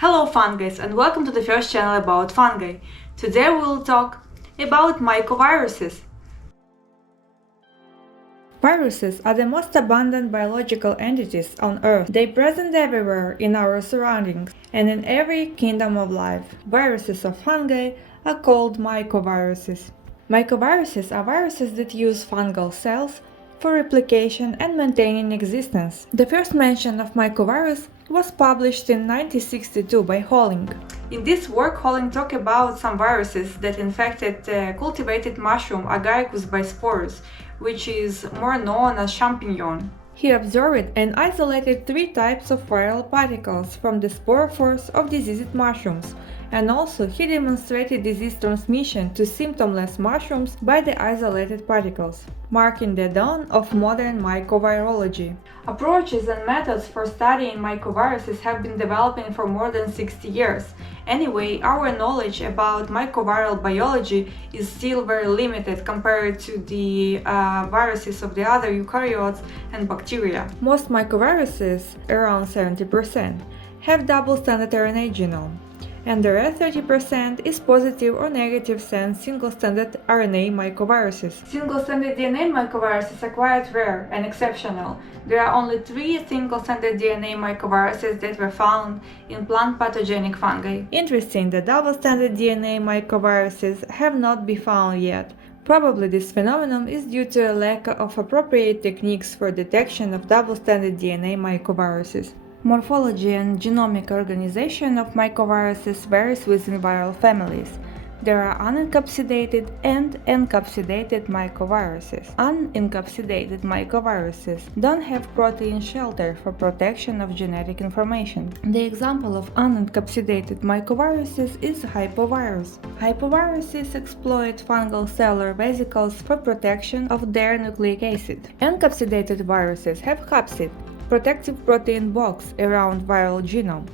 Hello fungi and welcome to the first channel about fungi. Today we will talk about mycoviruses. Viruses are the most abundant biological entities on Earth. They present everywhere in our surroundings and in every kingdom of life. Viruses of fungi are called mycoviruses. Mycoviruses are viruses that use fungal cells for replication and maintaining existence. The first mention of mycovirus was published in 1962 by Holling. In this work, Holling talked about some viruses that infected cultivated mushroom Agaricus by spores, which is more known as champignon. He observed and isolated 3 types of viral particles from the sporophores of diseased mushrooms, and also he demonstrated disease transmission to symptomless mushrooms by the isolated particles, marking the dawn of modern mycovirology. Approaches and methods for studying mycoviruses have been developing for more than 60 years. Anyway, our knowledge about mycoviral biology is still very limited compared to the viruses of the other eukaryotes and bacteria. Most mycoviruses, around 70%, have double-stranded RNA genome, and the rest 30% is positive or negative sense single-stranded RNA mycoviruses. Single-stranded DNA mycoviruses are quite rare and exceptional. There are only 3 single-stranded DNA mycoviruses that were found in plant pathogenic fungi. Interesting that double-stranded DNA mycoviruses have not been found yet. Probably this phenomenon is due to a lack of appropriate techniques for detection of double-stranded DNA mycoviruses. Morphology and genomic organization of mycoviruses varies within viral families. There are unencapsulated and encapsulated mycoviruses. Unencapsulated mycoviruses don't have protein shelter for protection of genetic information. The example of unencapsulated mycoviruses is hypovirus. Hypoviruses exploit fungal cellular vesicles for protection of their nucleic acid. Encapsulated viruses have capsid, protective protein box around viral genome.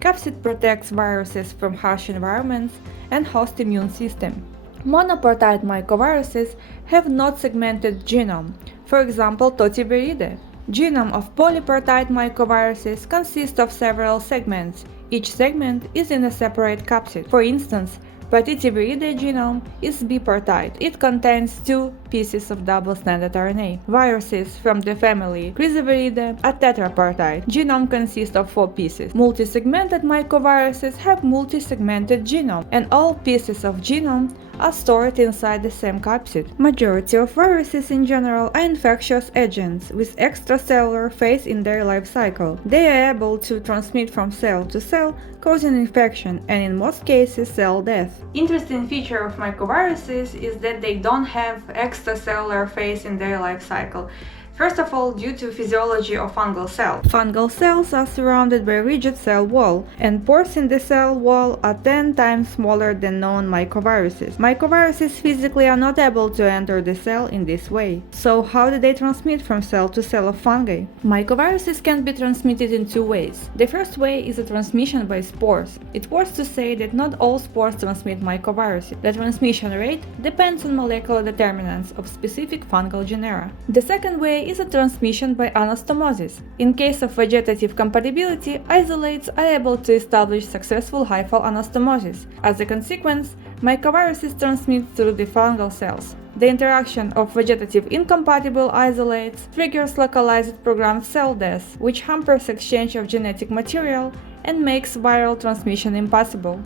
Capsid protects viruses from harsh environments and host immune system. Monopartite mycoviruses have not segmented genome, for example Totiberidae. Genome of polypartite mycoviruses consists of several segments. Each segment is in a separate capsid. For instance, Totiberidae genome is bipartite. It contains 2 pieces of double-stranded RNA. Viruses from the family Chrysoviridae are tetrapartite. Genome consists of 4 pieces. Multisegmented mycoviruses have multisegmented genome, and all pieces of genome are stored inside the same capsid. Majority of viruses in general are infectious agents with extracellular phase in their life cycle. They are able to transmit from cell to cell, causing infection and in most cases cell death. Interesting feature of mycoviruses is that they don't have extracellular phase in their life cycle. First of all, due to physiology of fungal cells. Fungal cells are surrounded by a rigid cell wall, and pores in the cell wall are 10 times smaller than known mycoviruses. Mycoviruses physically are not able to enter the cell in this way. So how do they transmit from cell to cell of fungi? Mycoviruses can be transmitted in 2 ways. The first way is a transmission by spores. It was to say that not all spores transmit mycoviruses. The transmission rate depends on molecular determinants of specific fungal genera. The second way is a transmission by anastomosis. In case of vegetative compatibility, isolates are able to establish successful hyphal anastomosis. As a consequence, mycoviruses transmit through the fungal cells. The interaction of vegetative incompatible isolates triggers localized programmed cell death, which hampers exchange of genetic material and makes viral transmission impossible.